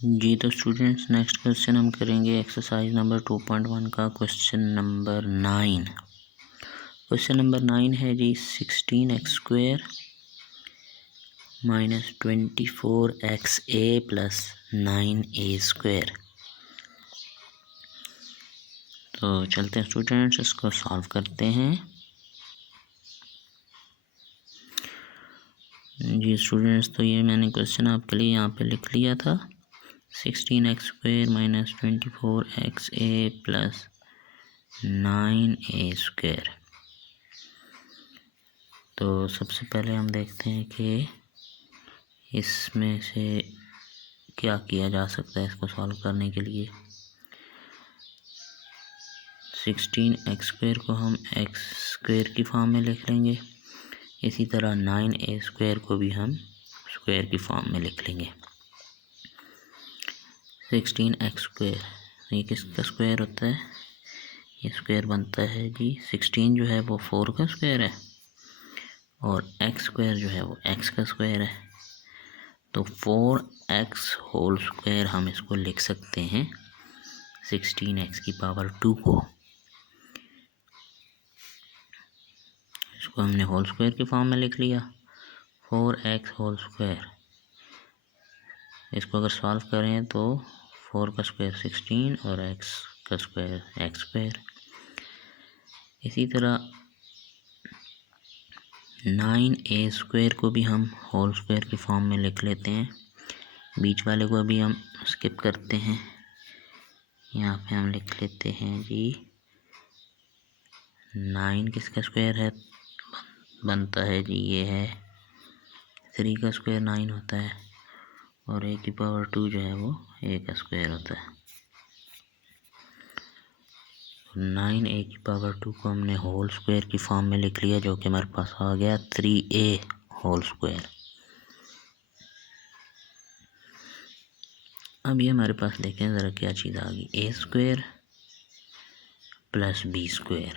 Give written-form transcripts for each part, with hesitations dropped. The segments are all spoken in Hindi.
जी तो स्टूडेंट्स नेक्स्ट क्वेश्चन हम करेंगे एक्सरसाइज नंबर 2.1 का क्वेश्चन नंबर 9। क्वेश्चन नंबर 9 है जी 16x² minus 24xa plus 9a²। तो चलते हैं स्टूडेंट्स, इसको सॉल्व करते हैं। जी स्टूडेंट्स, तो ये मैंने क्वेश्चन आपके लिए यहाँ पे लिख लिया था। 16x² minus 24xa plus 9a²। तो सबसे पहले हम देखते हैं कि इसमें से क्या किया जा सकता है इसको सॉल्व करने के लिए। 16x² को हम x² की फॉर्म में लिख लेंगे, इसी तरह 9a² को भी हम स्क्वायर की फॉर्म में लिख लेंगे। 16x², ये किसका स्क्वायर होता है? ये स्क्वायर बनता है जी 16 जो है वो 4 का स्क्वायर है और x² जो है वो x का स्क्वायर है। तो 4x होल स्क्वायर हम इसको लिख सकते हैं 16x की पावर 2 को। इसको हमने होल स्क्वायर की फॉर्म में लिख लिया 4x होल स्क्वायर। इसको अगर सॉल्व करें तो 4 का स्क्वायर 16 और x का स्क्वायर x²। इसी तरह 9a² को भी हम होल स्क्वायर की फॉर्म में लिख लेते हैं। बीच वाले को अभी हम स्किप करते हैं, यहाँ पे हम लिख लेते हैं जी 9 किसका स्क्वायर है? बनता है जी, ये है 3 का स्क्वायर 9 होता है और a की पावर 2 जो है वो a का स्क्वायर होता है। 9a की पावर 2 को हमने होल स्क्वायर की फॉर्म में लिख लिया, जो कि हमारे पास आ गया 3a होल स्क्वायर। अब ये हमारे पास देखें ज़रा क्या चीज़ आ गई, a² प्लस b²।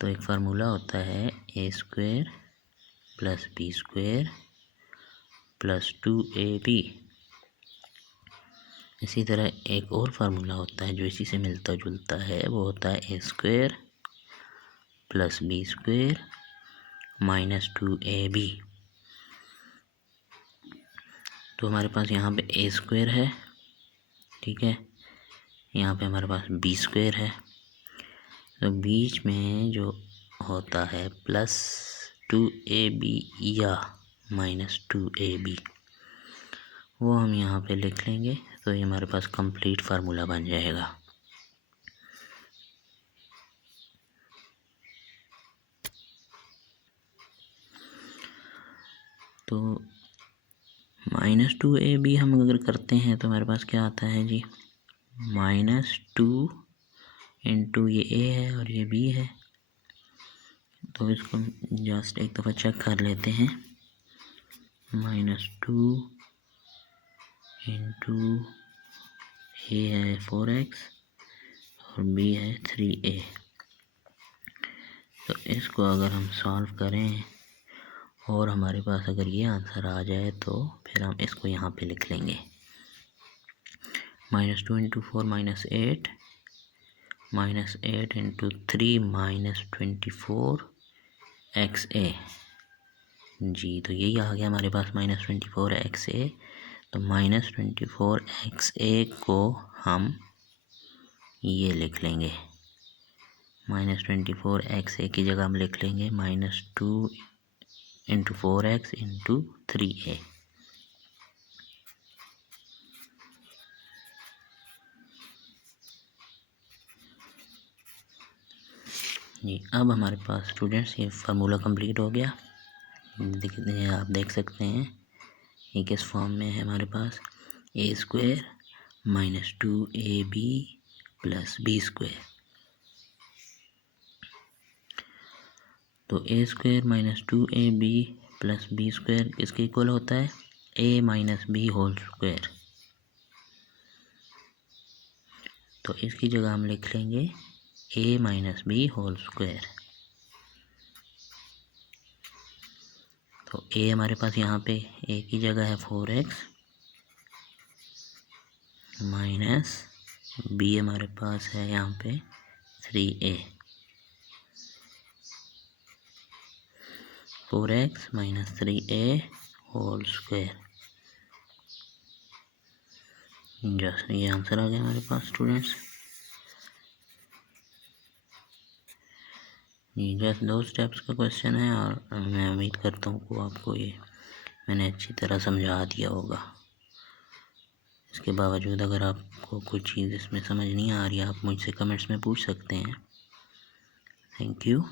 तो एक फार्मूला होता है a² plus b² plus 2ab। इसी तरह एक और फार्मूला होता है जो इसी से मिलता जुलता है, वो होता है a² plus b² minus 2ab। तो हमारे पास यहाँ पे a² है, ठीक है, यहाँ पे हमारे पास b² है। तो बीच में जो होता है प्लस 2ab या माइनस 2ab, वो हम यहाँ पे लिख लेंगे। तो ये हमारे पास कंप्लीट फार्मूला बन जाएगा। तो माइनस 2ab हम अगर करते हैं तो हमारे पास क्या आता है जी, -2 इंटू ये a है और ये b है। तो इसको जस्ट एक दफ़ा चेक कर लेते हैं। -2 इंटू a है 4x और b है 3a। तो इसको अगर हम सॉल्व करें और हमारे पास अगर ये आंसर आ जाए तो फिर हम इसको यहाँ पे लिख लेंगे। -2 इंटू 4 -8, -8 इंटू 3 -24xa। जी तो यही आ गया हमारे पास -24xa। तो -24xa को हम ये लिख लेंगे, -24xa की जगह हम लिख लेंगे -2 इंटू 4x इंटू 3a। जी अब हमारे पास स्टूडेंट्स ये फार्मूला कंप्लीट हो गया। आप देख सकते हैं ये किस फॉर्म में है हमारे पास, a² minus 2ab plus b²। तो a² minus 2ab plus b² किसके इक्वल होता है? a minus b whole square. तो इसकी जगह हम लिख लेंगे a minus b whole square. तो a हमारे पास यहाँ पे a की जगह है 4x माइनस बी हमारे पास है यहाँ पे 3a 4x minus 3a whole square. Just ये आंसर आ गया हमारे पास स्टूडेंट्स। ये जस्ट 2 स्टेप्स का क्वेश्चन है और मैं उम्मीद करता हूँ कि आपको ये मैंने अच्छी तरह समझा दिया होगा। इसके बावजूद अगर आपको कुछ चीज़ इसमें समझ नहीं आ रही, आप मुझसे कमेंट्स में पूछ सकते हैं। Thank you.